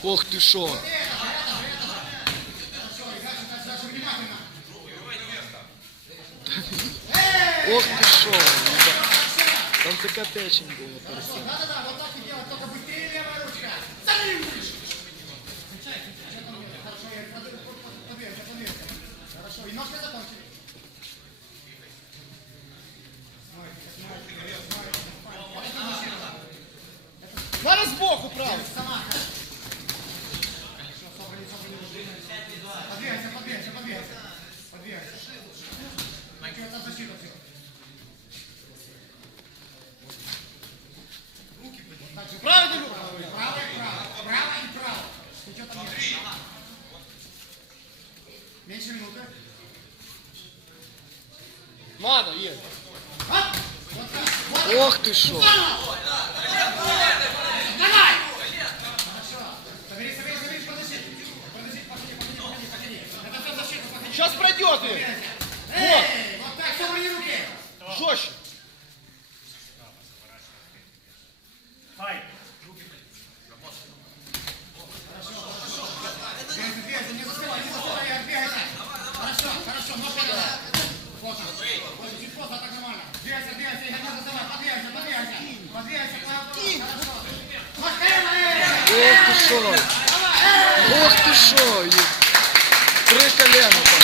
Ох ты шо! Ох ты шо! Там такая пячень была, Тарсен. Ножка закончили. Хорошо, собрали, собрали. Подвигайся, подвигайся, подвигайся. Подвигайся. Что это защита все? Правильно, Люк? Право и право, право и право. Ты что там? Меньше минуты. Надо, є. Вот. Вот. Ох ти що. Давай! Все. Сейчас пройдет він. Эй, вот так, собрали руки. Жорстче. Двигайся, двигайся, не застревай, не застревай, Игорь, двигайся. Хорошо, хорошо, ножка назад. Вот так. Вот, чуть поздно, так нормально. Двигайся, двигайся, Игорь, не застревай, подвигайся, подвигайся. Подвигайся, плавно, хорошо. Ножка, эй! Ох ти що. Ох ти що. Є. Три колена.